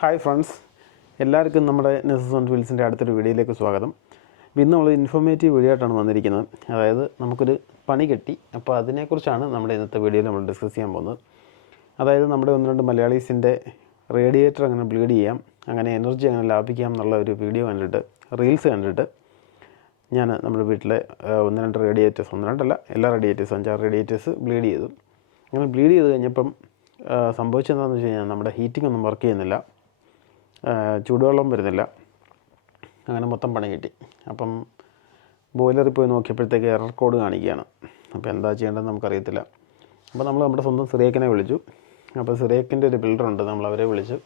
Hi friends, എല്ലാവർക്കും നമ്മുടെ നെസസ് and വീൽസിൻ്റെ അടുത്തൊരു വീഡിയോയിലേക്ക് സ്വാഗതം. ഇന്ന് നമ്മൾ ഇൻഫോർമേറ്റീവ് വീഡിയോ ആയിട്ടാണ് വന്നിരിക്കുന്നത്. അതായത് നമുക്കൊരു പണി കിട്ടി, അപ്പോൾ അതിനെക്കുറിച്ചാണ് നമ്മുടെ ഇന്നത്തെ വീഡിയോയിൽ നമ്മൾ ഡിസ്കസ് ചെയ്യാൻ പോകുന്നത്. അതായത് നമ്മുടെ ഒന്ന് രണ്ട് മലയാളീസിൻ്റെ റേഡിയേറ്റർ അങ്ങനെ ബ്ലീഡ് ചെയ്യാം, അങ്ങനെ എനർജി അങ്ങനെ ലാഭിക്കാം എന്നുള്ള ഒരു വീഡിയോ കണ്ടിട്ട്, റീൽസ് കണ്ടിട്ട് ഞാൻ നമ്മുടെ വീട്ടിലെ ഒന്ന് രണ്ട് റേഡിയേറ്റേഴ്സ്, ഒന്ന് രണ്ടല്ല എല്ലാ റേഡിയേറ്റേഴ്സ്, 5-6 റേഡിയേറ്റേഴ്സ് ബ്ലീഡ് ചെയ്തു. അങ്ങനെ ബ്ലീഡ് ചെയ്ത് കഴിഞ്ഞപ്പം സംഭവിച്ചതെന്താണെന്ന് വെച്ച് കഴിഞ്ഞാൽ നമ്മുടെ ഹീറ്റിംഗ് ഒന്നും വർക്ക് ചെയ്യുന്നില്ല, ചൂടുവെള്ളം വരുന്നില്ല. അങ്ങനെ മൊത്തം പണി കിട്ടി. അപ്പം ബോയിലറിൽ പോയി നോക്കിയപ്പോഴത്തേക്ക് എറർ കോഡ് കാണിക്കുകയാണ്. അപ്പോൾ എന്താ ചെയ്യേണ്ടതെന്ന് നമുക്കറിയത്തില്ല. അപ്പോൾ നമ്മൾ നമ്മുടെ സ്വന്തം സിറിയക്കിനെ വിളിച്ചു. അപ്പോൾ സിറിയക്കിൻ്റെ ഒരു ബിൽഡറുണ്ട്, നമ്മളവരെ വിളിച്ചു.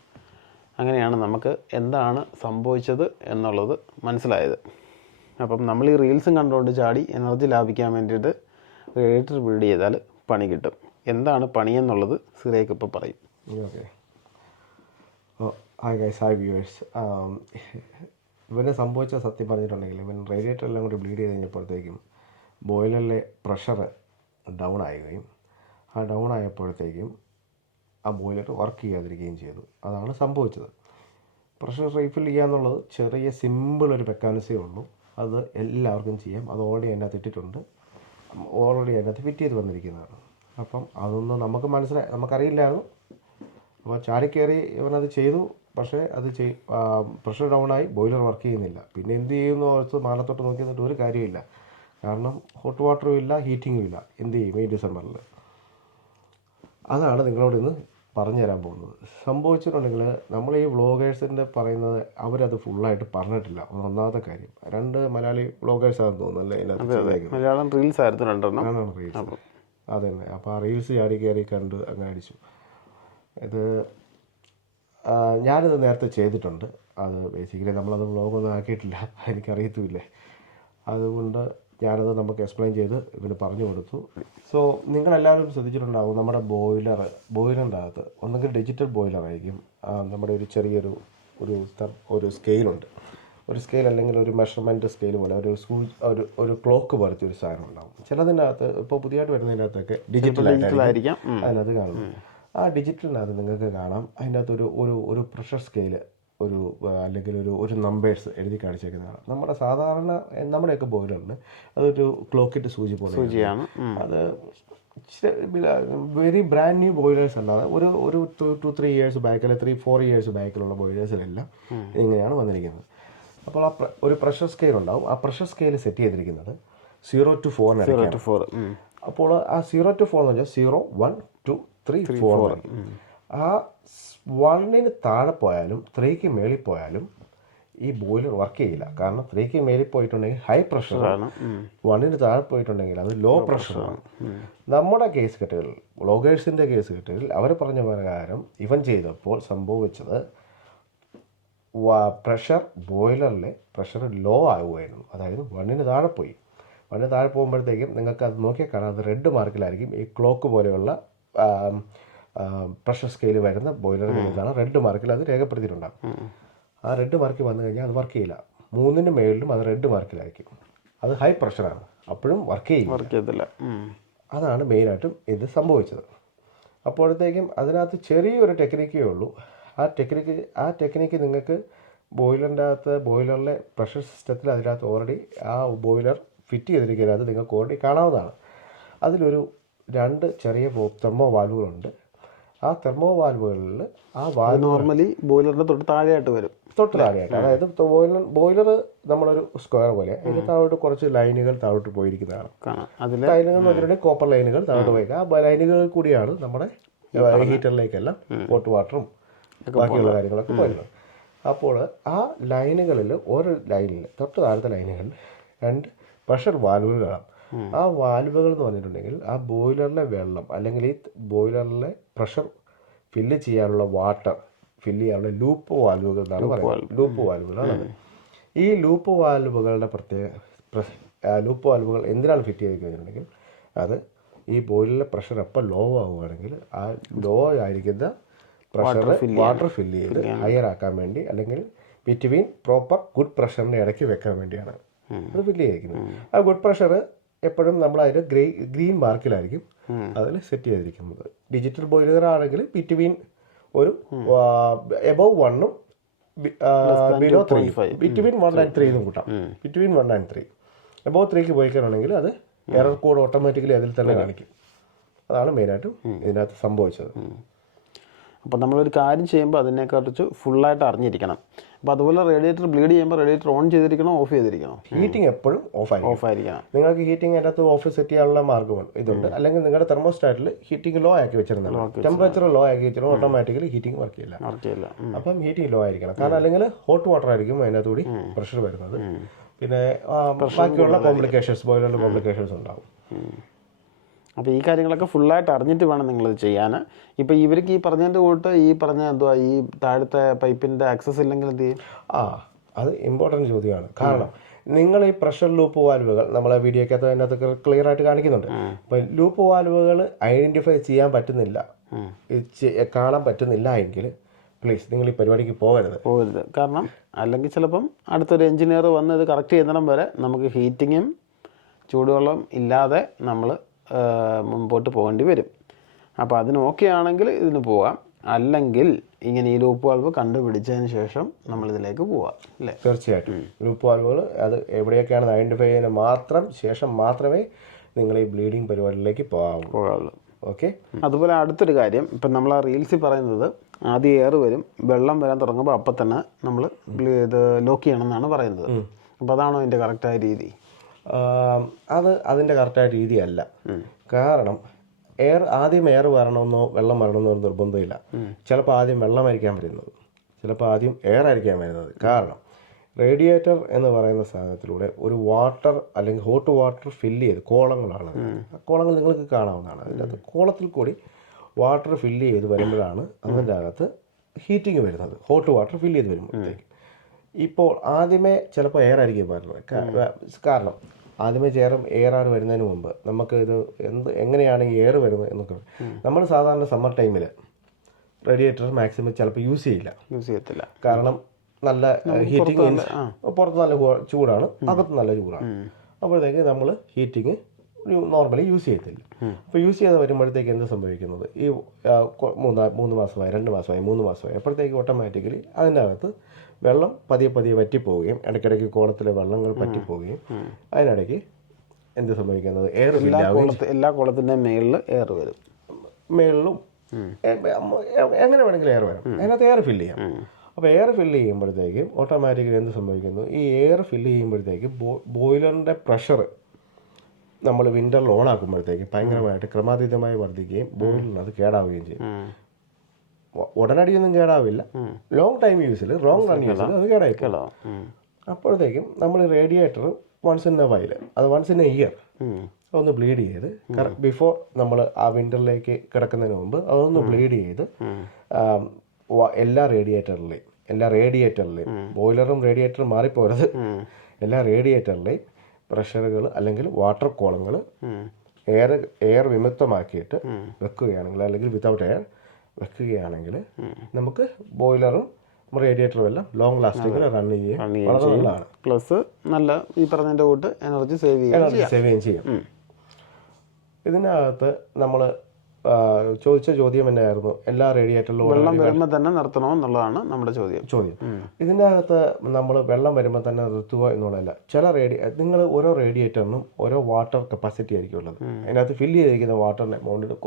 അങ്ങനെയാണ് നമുക്ക് എന്താണ് സംഭവിച്ചത് എന്നുള്ളത് മനസ്സിലായത്. അപ്പം നമ്മൾ ഈ റീൽസും കണ്ടുകൊണ്ട് ചാടി എനർജി ലാഭിക്കാൻ വേണ്ടിയിട്ട് റേഡിയേറ്റർ ബിൽഡ് ചെയ്താൽ പണി കിട്ടും. എന്താണ് പണിയെന്നുള്ളത് സിറിയക്ക് ഇപ്പോൾ പറയും. Okay. Hi guys, hi viewers. ഇവന് സംഭവിച്ച സത്യം പറഞ്ഞിട്ടുണ്ടെങ്കിൽ ഇവൻ റേഡിയേറ്റർ എല്ലാം കൂടി ബ്ലീഡ് ചെയ്ത് കഴിഞ്ഞപ്പോഴത്തേക്കും ബോയിലറിലെ പ്രഷർ ഡൗൺ ആവുകയും ഡൗൺ ആയപ്പോഴത്തേക്കും ആ ബോയിലർ വർക്ക് ചെയ്യാതിരിക്കുകയും ചെയ്തു. അതാണ് സംഭവിച്ചത്. പ്രഷർ റീഫിൽ ചെയ്യുക എന്നുള്ളത് ചെറിയ സിമ്പിൾ ഒരു മെക്കാനിസമേ ഉള്ളൂ. അത് എല്ലാവർക്കും ചെയ്യാം. അത് ഓൾറെഡി അതിനകത്ത് ഇട്ടിട്ടുണ്ട്, ഓൾറെഡി അതിനകത്ത് ഫിറ്റ് ചെയ്ത് വന്നിരിക്കുന്നതാണ്. അപ്പം അതൊന്നും നമുക്കറിയില്ലായിരുന്നു. അപ്പോൾ ചാടിക്കയറി ഇവനത് ചെയ്തു. പക്ഷേ അത് പ്രഷർ ഡൗണായി, ബോയിലർ വർക്ക് ചെയ്യുന്നില്ല. പിന്നെ എന്ത് ചെയ്യുമെന്ന് ഓർത്ത് മാനത്തോട്ട് നോക്കി നിന്നിട്ട് ഒരു കാര്യമില്ല. കാരണം ഹോട്ട് വാട്ടറും ഇല്ല, ഹീറ്റിങ്ങും ഇല്ല. എന്ത് ചെയ്യും ഈ ഡിസംബറിൽ? അതാണ് നിങ്ങളോട് ഇന്ന് പറഞ്ഞു തരാൻ പോകുന്നത്. സംഭവിച്ചിട്ടുണ്ടെങ്കിൽ നമ്മൾ ഈ വ്ളോഗേഴ്സിൻ്റെ പറയുന്നത് അവരത് ഫുള്ളായിട്ട് പറഞ്ഞിട്ടില്ല. ഒന്നാമത്തെ കാര്യം. 2 മലയാളി വ്ളോഗേഴ്സാണെന്ന് തോന്നുന്നു അല്ലേ? മലയാളം റീൽസ് ആയിരുന്നു 2 റീൽസ്. അതെ തന്നെ. അപ്പോൾ ആ റീൽസ് ചാടി കയറി കണ്ട് അങ്ങനെ അടിച്ചു. ഞാനിത് നേരത്തെ ചെയ്തിട്ടുണ്ട്. അത് ബേസിക്കലി നമ്മളത് വ്ളോഗൊന്നും ആക്കിയിട്ടില്ല, എനിക്കറിയത്തുമില്ലേ. അതുകൊണ്ട് ഞാനത് നമുക്ക് എക്സ്പ്ലെയിൻ ചെയ്ത് ഇവന് പറഞ്ഞു കൊടുത്തു. സോ നിങ്ങളെല്ലാവരും ശ്രദ്ധിച്ചിട്ടുണ്ടാകും, നമ്മുടെ ബോയിലറിൻ്റെ അകത്ത് ഒന്നെങ്കിൽ ഡിജിറ്റൽ ബോയിലറായിരിക്കും. നമ്മുടെ ഒരു ചെറിയൊരു ഒരു സ്കെയിലുണ്ട്. ഒരു സ്കെയിൽ അല്ലെങ്കിൽ ഒരു മെഷർമെൻറ്റ് സ്കെയിൽ പോലെ ഒരു ക്ലോക്ക് പോലത്തെ ഒരു സാധനം ഉണ്ടാകും. ചിലതിൻ്റെ അകത്ത് ഇപ്പോൾ പുതിയതായിട്ട് വരുന്നതിൻ്റെ അകത്തൊക്കെ ഡിജിറ്റലായിരിക്കും അതിനകത്ത് കാണും. ആ ഡിജിറ്റലിനകത്ത് നിങ്ങൾക്ക് കാണാം അതിൻ്റെ അകത്ത് ഒരു പ്രഷർ സ്കെയിൽ അല്ലെങ്കിൽ ഒരു നമ്പേഴ്സ് എഴുതി കാണിച്ചേക്കുന്നതാണ്. നമ്മുടെ സാധാരണ നമ്മുടെയൊക്കെ ബോയിലറിൽ അതൊരു ക്ലോക്കിട്ട് സൂചി പോലെയാണ്. അത് വെരി ബ്രാൻഡ് ന്യൂ ബോയിലേഴ്സ് അല്ലാതെ ഒരു 2-3 ഇയേഴ്സ് ബാക്ക് അല്ലെങ്കിൽ 3-4 ഇയേഴ്സ് ബാക്കിലുള്ള ബോയിലേഴ്സിലെല്ലാം ഇങ്ങനെയാണ് വന്നിരിക്കുന്നത്. അപ്പോൾ ഒരു പ്രഷർ സ്കെയിൽ ഉണ്ടാവും. ആ പ്രഷർ സ്കെയിൽ സെറ്റ് ചെയ്തിരിക്കുന്നത് 0 to 4. അപ്പോൾ ആ 0 to 4 എന്ന് വെച്ചാൽ 0, 1, 2, 3, 4. ആ 1ന് താഴെ പോയാലും 3ക്ക് മേളിൽ പോയാലും ഈ ബോയിലർ വർക്ക് ചെയ്യില്ല. കാരണം 3ക്ക് മേളിൽ പോയിട്ടുണ്ടെങ്കിൽ ഹൈ പ്രഷറാണ്, 1ന് താഴെ പോയിട്ടുണ്ടെങ്കിൽ അത് ലോ പ്രഷറാണ്. നമ്മുടെ കേസ് കെട്ടുകളിൽ, വ്ളോഗേഴ്സിൻ്റെ കേസ് കെട്ടുകളിൽ അവർ പറഞ്ഞ പ്രകാരം ഇവൻ ചെയ്തപ്പോൾ സംഭവിച്ചത് ബോയിലറിലെ പ്രഷർ ലോ ആവുമായിരുന്നു. അതായത് 1ന് താഴെ പോയി. 1ന് താഴെ പോകുമ്പോഴത്തേക്കും നിങ്ങൾക്ക് അത് നോക്കിയാൽ കാണാം, അത് റെഡ് മാർക്കിലായിരിക്കും. ഈ ക്ലോക്ക് പോലെയുള്ള പ്രഷർ സ്കെയിൽ വരുന്ന ബോയിലറിലാണ് റെഡ് മാർക്കിൽ അത് രേഖപ്പെടുത്തിയിട്ടുണ്ടാകും. ആ റെഡ് മാർക്കിൽ വന്നു കഴിഞ്ഞാൽ അത് വർക്ക് ചെയ്യില്ല. 3ന് മേളിലും അത് റെഡ് മാർക്കിലായിരിക്കും. അത് ഹൈ പ്രഷറാണ്, അപ്പോഴും വർക്ക് ചെയ്യില്ല. അതാണ് മെയിനായിട്ടും ഇത് സംഭവിച്ചത്. അപ്പോഴത്തേക്കും അതിനകത്ത് ചെറിയൊരു ടെക്നിക്കേ ഉള്ളൂ. ആ ടെക്നിക്ക് നിങ്ങൾക്ക് ബോയിലറിലെ പ്രഷർ സിസ്റ്റത്തിൽ അതിനകത്ത് ഓൾറെഡി ആ ബോയിലർ ഫിറ്റ് ചെയ്തിരിക്കുന്നത് നിങ്ങൾക്ക് ഓൾറെഡി കാണാവുന്നതാണ്. അതിലൊരു 2 ചെറിയ തെർമോ വാൽവുകളുണ്ട്. ആ തെർമോ വാൽവുകളിൽ നോർമലി ബോയിലറിൻ്റെ തൊട്ട് താഴെയായിട്ട് വരും. അതായത് ബോയിലർ നമ്മളൊരു സ്ക്വയർ പോലെ അതിന് താഴോട്ട് കുറച്ച് ലൈനുകൾ താഴോട്ട് പോയിരിക്കുന്നതാണ്. ലൈനുകൾ എന്ന് വെച്ചിട്ടുണ്ടെങ്കിൽ കോപ്പർ ലൈനുകൾ താഴോട്ട് പോയിരിക്കുക. ആ ലൈനുകൾ കൂടിയാണ് നമ്മുടെ ഹീറ്ററിലേക്കെല്ലാം ഹോട്ട് വാട്ടറും ബാക്കിയുള്ള കാര്യങ്ങളൊക്കെ പോയിരുന്നത്. അപ്പോൾ ആ ലൈനുകളിൽ ഓരോ ലൈനിൽ തൊട്ട് താഴത്തെ ലൈനുകളിൽ 2 പ്രഷർ വാൽവുകളാണ്. ആ വാൽവുകൾ എന്ന് പറഞ്ഞിട്ടുണ്ടെങ്കിൽ ആ ബോയിലറിലെ വെള്ളം അല്ലെങ്കിൽ ഈ ബോയിലറിലെ പ്രഷർ ഫില്ല് ചെയ്യാനുള്ള വാട്ടർ ഫില്ല് ചെയ്യാനുള്ള ലൂപ്പ് വാൽവുകൾ എന്നാണ് പറയുന്നത്. ലൂപ്പ് വാൽവുകളാണ്. ഈ ലൂപ്പ് വാൽവുകളുടെ ലൂപ്പ് വാൽവുകൾ എന്തിനാണ് ഫിറ്റ് ചെയ്തിരിക്കുന്നതെങ്കിൽ അത് ഈ ബോയിലറിലെ പ്രഷർ എപ്പോൾ ലോ ആവുകയാണെങ്കിൽ ആ ലോ ആയിരിക്കുന്ന പ്രഷർ വാട്ടർ ഫില്ല് ചെയ്ത് ഹയർ ആക്കാൻ വേണ്ടി, അല്ലെങ്കിൽ ബിറ്റ്വീൻ പ്രോപ്പർ ഗുഡ് പ്രഷറിൻ്റെ ഇടയ്ക്ക് വെക്കാൻ വേണ്ടിയാണ് അത് ഫില്ല് ചെയ്തിരിക്കുന്നത്. ആ ഗുഡ് പ്രഷർ എപ്പോഴും നമ്മൾ അതിന് ഗ്രീൻ മാർക്കിലായിരിക്കും അതിൽ സെറ്റ് ചെയ്തിരിക്കുന്നത്. ഡിജിറ്റൽ ബോയിലർ ആണെങ്കിൽ ബിറ്റ്വീൻ ഒരു എബവ് 1 ബിലോ 3, ബിറ്റ്വീൻ 1 and 3 എന്നും കൂട്ടാം. ബിറ്റ്വീൻ 1 and 3 എബവ് 3ക്ക് പോയിക്കാണെങ്കിൽ അത് എറർ കോഡ് ഓട്ടോമാറ്റിക്കലി അതിൽ തന്നെ കാണിക്കും. അതാണ് മെയിനായിട്ടും ഇതിനകത്ത് സംഭവിച്ചത്. അപ്പോൾ നമ്മളൊരു കാര്യം ചെയ്യുമ്പോൾ അതിനെക്കുറിച്ച് ഫുള്ളായിട്ട് അറിഞ്ഞിരിക്കണം. അപ്പോൾ അതുപോലെ റേഡിയേറ്റർ ബ്ലീഡ് ചെയ്യുമ്പോൾ റേഡിയേറ്റർ ഓൺ ചെയ്തിരിക്കണം, ഓഫ് ചെയ്തിരിക്കണം. ഹീറ്റിംഗ് എപ്പോഴും ഓഫായിരിക്കണം. നിങ്ങൾക്ക് ഹീറ്റിംഗ് അതിനകത്ത് ഓഫ് സെറ്റ് ചെയ്യാനുള്ള മാർഗ്ഗമുണ്ട്, ഇതുണ്ട്. അല്ലെങ്കിൽ നിങ്ങളുടെ തെർമോസ്റ്റാറ്റിൽ ഹീറ്റിംഗ് ലോ ആക്കി വെച്ചിരുന്നത്, ടെമ്പറേച്ചർ ലോ ആക്കി വെച്ചിരുന്നത് ഓട്ടോമാറ്റിക്കലി ഹീറ്റിംഗ് വർക്ക് ചെയ്യില്ല. അപ്പം ഹീറ്റിംഗ് ലോ ആയിരിക്കണം. കാരണം അല്ലെങ്കിൽ ഹോട്ട് വാട്ടർ ആയിരിക്കും അതിനകത്ത് കൂടി പ്രഷർ വരുന്നത്. പിന്നെ ബാക്കിയുള്ള കോംപ്ലിക്കേഷൻസ്, ബോയിലറിൽ കോംപ്ലിക്കേഷൻസ് ഉണ്ടാവും. അപ്പോൾ ഈ കാര്യങ്ങളൊക്കെ ഫുള്ളായിട്ട് അറിഞ്ഞിട്ട് വേണം നിങ്ങളത് ചെയ്യാൻ. ഇപ്പോൾ ഇവർക്ക് ഈ പറഞ്ഞതിൻ്റെ കൂട്ട് ഈ പറഞ്ഞ എന്തുവാ ഈ താഴത്തെ പൈപ്പിൻ്റെ ആക്സസ് ഇല്ലെങ്കിൽ എന്ത് ചെയ്യും? അത് ഇമ്പോർട്ടൻറ്റ് ചോദ്യമാണ്. കാരണം നിങ്ങൾ ഈ പ്രഷർ ലൂപ്പ് വാൽവുകൾ നമ്മളെ വീഡിയോക്കകത്ത് അതിനകത്ത് ക്ലിയർ ആയിട്ട് കാണിക്കുന്നുണ്ട്. അപ്പം ലൂപ്പ് വാൽവുകൾ ഐഡൻറ്റിഫൈ ചെയ്യാൻ പറ്റുന്നില്ല, കാണാൻ പറ്റുന്നില്ല എങ്കിൽ പ്ലീസ് നിങ്ങൾ ഈ പരിപാടിക്ക് പോകരുത്. കാരണം അല്ലെങ്കിൽ ചിലപ്പം അടുത്തൊരു എഞ്ചിനീയർ വന്ന് ഇത് കറക്റ്റ് ചെയ്യുന്നിടം വരെ നമുക്ക് ഹീറ്റിങ്ങും ചൂടുവെള്ളം ഇല്ലാതെ നമ്മൾ മുമ്പോട്ട് പോകേണ്ടി വരും. അപ്പോൾ അതിന് ഓക്കെ ആണെങ്കിൽ ഇതിന് പോവാം, അല്ലെങ്കിൽ ഇങ്ങനെ ഈ ലൂപ്പ് വാൽവ് കണ്ടുപിടിച്ചതിന് ശേഷം നമ്മളിതിലേക്ക് പോവാം അല്ലേ? തീർച്ചയായിട്ടും ലൂപ്പ് വാൽവുകൾ അത് എവിടെയൊക്കെയാണെന്ന് ഐഡൻറ്റിഫൈ ചെയ്തതിന് ശേഷം മാത്രമേ നിങ്ങൾ ഈ ബ്ലീഡിങ് പരിപാടിയിലേക്ക് പോകാവുള്ളൂ. ഓക്കെ. അതുപോലെ അടുത്തൊരു കാര്യം, ഇപ്പം നമ്മൾ ആ റീൽസിൽ പറയുന്നത് ആദ്യം എയർ വരും, വെള്ളം വരാൻ തുടങ്ങുമ്പോൾ അപ്പം തന്നെ നമ്മൾ ഇത് ലോക്ക് ചെയ്യണം എന്നാണ് പറയുന്നത്. അപ്പോൾ അതാണോ അതിൻ്റെ കറക്റ്റായ രീതി? അത് അതിൻ്റെ കറക്റ്റായ രീതിയല്ല. കാരണം ആദ്യം എയർ വരണമെന്നോ വെള്ളം വരണമെന്നോ ഒരു നിർബന്ധമില്ല. ചിലപ്പോൾ ആദ്യം വെള്ളമായിരിക്കാൻ വരുന്നത്, ചിലപ്പോൾ ആദ്യം എയർ ആയിരിക്കാൻ വരുന്നത്. കാരണം റേഡിയേറ്റർ എന്ന് പറയുന്ന സാധനത്തിലൂടെ ഒരു വാട്ടർ അല്ലെങ്കിൽ ഹോട്ട് വാട്ടർ ഫില്ല് ചെയ്ത് കോളങ്ങളാണ്, കോളങ്ങൾ നിങ്ങൾക്ക് കാണാവുന്നതാണ്. അതിൻ്റെ അകത്ത് കോളത്തിൽ കൂടി വാട്ടർ ഫില്ല് ചെയ്ത് വരുമ്പോഴാണ് അതിൻ്റെ അകത്ത് ഹീറ്റിംഗ് വരുന്നത്. ഹോട്ട് വാട്ടർ ഫില്ല് ചെയ്ത് വരുമ്പോഴത്തേക്ക് ഇപ്പോൾ ആദ്യമേ ചിലപ്പോൾ എയർ ആയിരിക്കും വരുന്നത്. കാരണം ആദ്യമേ എയറാണ് വരുന്നതിന് മുമ്പ് നമുക്ക് ഇത് എങ്ങനെയാണ് ഈ എയർ വരുന്നത് എന്നൊക്കെ നമ്മൾ സാധാരണ സമ്മർ ടൈമിൽ റേഡിയേറ്റർ മാക്സിമം ചിലപ്പോൾ യൂസ് ചെയ്യത്തില്ല. കാരണം നല്ല ഹീറ്റിംഗ്, പുറത്ത് നല്ല ചൂടാണ്, അകത്ത് നല്ല ചൂടാണ്. അപ്പോഴത്തേക്ക് നമ്മൾ ഹീറ്റിംഗ് നോർമലി യൂസ് ചെയ്യത്തില്ല. അപ്പോൾ യൂസ് ചെയ്ത് വരുമ്പോഴത്തേക്ക് എന്ത് സംഭവിക്കുന്നത്, ഈ 3 മാസമായി 2 മാസമായി 3 മാസമായി അപ്പോഴത്തേക്ക് ഓട്ടോമാറ്റിക്കലി അതിൻ്റെ അകത്ത് വെള്ളം പതിയെ വറ്റിപ്പോവുകയും ഇടയ്ക്കിടയ്ക്ക് കോളത്തിലെ വെള്ളങ്ങൾ പറ്റിപ്പോവുകയും അതിനിടയ്ക്ക് എന്ത് സംഭവിക്കുന്നത്, എയർ എല്ലാ കോളത്തിൻ്റെ മേളിൽ എയർ വരും, മേളിലും എങ്ങനെ വേണമെങ്കിലും എയർ വരും, അതിനകത്ത് എയർ ഫില്ല് ചെയ്യാം. അപ്പോൾ എയർ ഫില്ല് ചെയ്യുമ്പോഴത്തേക്കും ഓട്ടോമാറ്റിക്കലി എന്ത് സംഭവിക്കുന്നു, ഈ എയർ ഫില്ല് ചെയ്യുമ്പോഴത്തേക്ക് ബോയിലറിൻ്റെ പ്രഷർ നമ്മൾ വിൻ്ററിൽ ഓൺ ആക്കുമ്പോഴത്തേക്കും ഭയങ്കരമായിട്ട് ക്രമാതീതമായി വർദ്ധിക്കുകയും ബോയിലറിന് അത് കേടാവുകയും ചെയ്യും. ഉടനടിയൊന്നും കേടാവില്ല, ലോങ് ടൈം യൂസിൽ റോങ് റൺ യൂസിൽ അത് കേടായിക്കോളാം. അപ്പോഴത്തേക്കും നമ്മൾ radiator once in a while, അത് വൺസ് ഇൻ എ ഇയർ ഒന്ന് ബ്ലീഡ് ചെയ്ത് ബിഫോർ നമ്മൾ ആ വിൻ്ററിലേക്ക് കിടക്കുന്നതിന് മുമ്പ് അതൊന്ന് ബ്ലീഡ് ചെയ്ത് എല്ലാ റേഡിയേറ്ററിലെയും ബോയിലറും റേഡിയേറ്ററും മാറിപ്പോരുത്, എല്ലാ റേഡിയേറ്ററിലെയും പ്രഷറുകൾ അല്ലെങ്കിൽ വാട്ടർ കോളങ്ങൾ എയർ വിമുക്തമാക്കിയിട്ട് വെക്കുകയാണെങ്കിൽ, അല്ലെങ്കിൽ വിത്തൗട്ട് എയർ വെക്കുകയാണെങ്കിൽ നമുക്ക് ബോയിലറും റേഡിയേറ്ററും എല്ലാം ലോങ് ലാസ്റ്റിംഗിൽ റൺ ചെയ്യാൻ വളരെ നല്ലതാണ്. പ്ലസ് നല്ല ഈ പറഞ്ഞതിൻ്റെ കൂട്ട് എനർജി സേവ് ചെയ്യുകയും ചെയ്യും. ഇതിനകത്ത് നമ്മൾ ചോദിച്ച ചോദ്യം തന്നെയായിരുന്നു, എല്ലാ റേഡിയേറ്ററിലും വെള്ളം വരുമ്പോൾ തന്നെ നിർത്തണോ എന്നുള്ളതാണ് നമ്മുടെ ചോദ്യം. ഇതിൻ്റെ അകത്ത് നമ്മൾ വെള്ളം വരുമ്പോൾ തന്നെ നിർത്തുക എന്നുള്ളതല്ല. നിങ്ങൾ ഓരോ റേഡിയേറ്ററിനും ഓരോ വാട്ടർ കപ്പാസിറ്റി ആയിരിക്കും ഉള്ളത്. അതിനകത്ത് ഫില്ല് ചെയ്തിരിക്കുന്ന വാട്ടറിൻ്റെ എമൗണ്ടിന്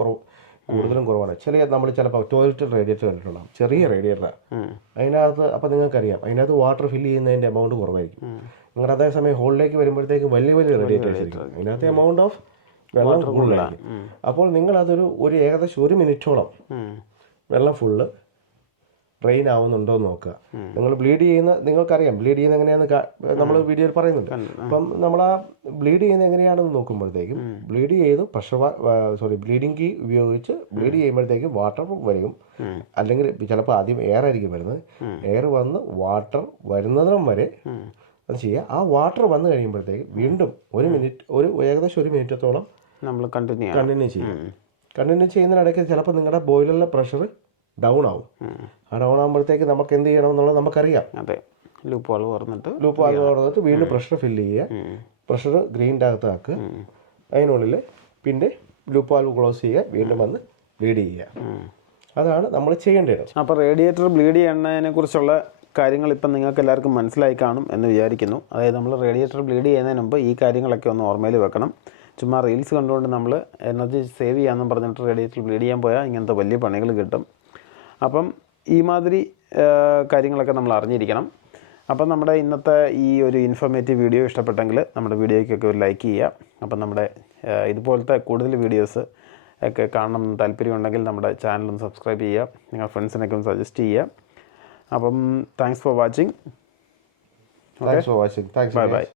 കൂടുതലും കുറവാണ്. നമ്മൾ ചിലപ്പോൾ ടോയ്ലറ്റ് റേഡിയേറ്റർ കണ്ടിട്ടുണ്ടാകും, ചെറിയ റേഡിയേറ്ററാണ് അതിനകത്ത്. അപ്പം നിങ്ങൾക്കറിയാം അതിനകത്ത് വാട്ടർ ഫില്ല് ചെയ്യുന്നതിൻ്റെ എമൗണ്ട് കുറവായിരിക്കും. നിങ്ങളുടെ അതേസമയം ഹോളിലേക്ക് വരുമ്പോഴത്തേക്ക് വലിയ റേഡിയേറ്റേഴ്സ് ആയിരിക്കും, അതിനകത്ത് എമൗണ്ട് ഓഫ് വെള്ളം കൂടുതലായിരിക്കും. അപ്പോൾ നിങ്ങൾ ഒരു ഏകദേശം 1 മിനിറ്റോളം വെള്ളം ഫുള്ള് ഡ്രെയിൻ ആവുന്നുണ്ടോ എന്ന് നോക്കുക. നിങ്ങൾ നിങ്ങൾക്കറിയാം ബ്ലീഡ് ചെയ്യുന്ന എങ്ങനെയാണെന്ന് നമ്മൾ വീഡിയോയിൽ പറയുന്നുണ്ട്. അപ്പം നമ്മൾ ആ ബ്ലീഡ് ചെയ്യുന്നത് എങ്ങനെയാണെന്ന് നോക്കുമ്പോഴത്തേക്കും ബ്ലീഡ് ചെയ്ത് ബ്ലീഡിംഗ് കീ ഉപയോഗിച്ച് ബ്ലീഡ് ചെയ്യുമ്പോഴത്തേക്കും വാട്ടർ വരും, അല്ലെങ്കിൽ ചിലപ്പോൾ ആദ്യം എയർ ആയിരിക്കും വരുന്നത്. എയർ വന്ന് വാട്ടർ വരുന്നതിനും വരെ അത് ചെയ്യുക. ആ വാട്ടർ വന്നു കഴിയുമ്പോഴത്തേക്ക് വീണ്ടും ഏകദേശം 1 മിനിറ്റത്തോളം നമ്മൾ കണ്ടിന്യൂ ചെയ്യും. കണ്ടിന്യൂ ചെയ്യുന്നതിനിടയ്ക്ക് ചിലപ്പോൾ നിങ്ങളുടെ ബോയിലറിലെ പ്രഷർ ഡൗൺ ആവും. ആ ഡൗൺ ആകുമ്പോഴത്തേക്ക് നമുക്ക് എന്ത് ചെയ്യണം എന്നുള്ളത് നമുക്കറിയാം. ലൂപ്പ് വാൽവ് തുറന്നിട്ട് വീണ്ടും പ്രഷർ ഫില്ല് ചെയ്യുക, പ്രഷർ ഗ്രീൻ്റെ അകത്ത് ആക്കുക, അതിനുള്ളിൽ പിന്നെ ലൂപ്പ് വാൽവ് ക്ലോസ് ചെയ്യുക, വീണ്ടും വന്ന് ബ്ലീഡ് ചെയ്യുക. അതാണ് നമ്മൾ ചെയ്യേണ്ടത്. അപ്പോൾ റേഡിയേറ്റർ ബ്ലീഡ് ചെയ്യുന്നതിനെ കുറിച്ചുള്ള കാര്യങ്ങൾ ഇപ്പം നിങ്ങൾക്ക് എല്ലാവർക്കും മനസ്സിലായി കാണും എന്ന് വിചാരിക്കുന്നു. അതായത് നമ്മൾ റേഡിയേറ്റർ ബ്ലീഡ് ചെയ്യുന്നതിന് മുമ്പ് ഈ കാര്യങ്ങളൊക്കെ ഒന്ന് ഓർമ്മയിൽ വെക്കണം. ചുമ്മാ റീൽസ് കണ്ടുകൊണ്ട് നമ്മൾ എനർജി സേവ് ചെയ്യാമെന്നും പറഞ്ഞിട്ട് റേഡിയേറ്റർ ബ്ലീഡ് ചെയ്യാൻ പോയാൽ ഇങ്ങനത്തെ വലിയ പണികൾ കിട്ടും. അപ്പം ഈ മാതിരി കാര്യങ്ങളൊക്കെ നമ്മൾ അറിഞ്ഞിരിക്കണം. അപ്പം നമ്മുടെ ഇന്നത്തെ ഈ ഒരു ഇൻഫോർമേറ്റീവ് വീഡിയോ ഇഷ്ടപ്പെട്ടെങ്കിൽ നമ്മുടെ വീഡിയോയ്ക്കൊക്കെ ഒരു ലൈക്ക് ചെയ്യുക. അപ്പം നമ്മുടെ ഇതുപോലത്തെ കൂടുതൽ വീഡിയോസ് ഒക്കെ കാണണം എന്ന് താല്പര്യമുണ്ടെങ്കിൽ നമ്മുടെ ചാനലൊന്ന് സബ്സ്ക്രൈബ് ചെയ്യുക. നിങ്ങൾ ഫ്രണ്ട്സിനൊക്കെ ഒന്ന് സജസ്റ്റ് ചെയ്യുക. അപ്പം thanks for watching. Thanks for watching. Thanks. Bye bye.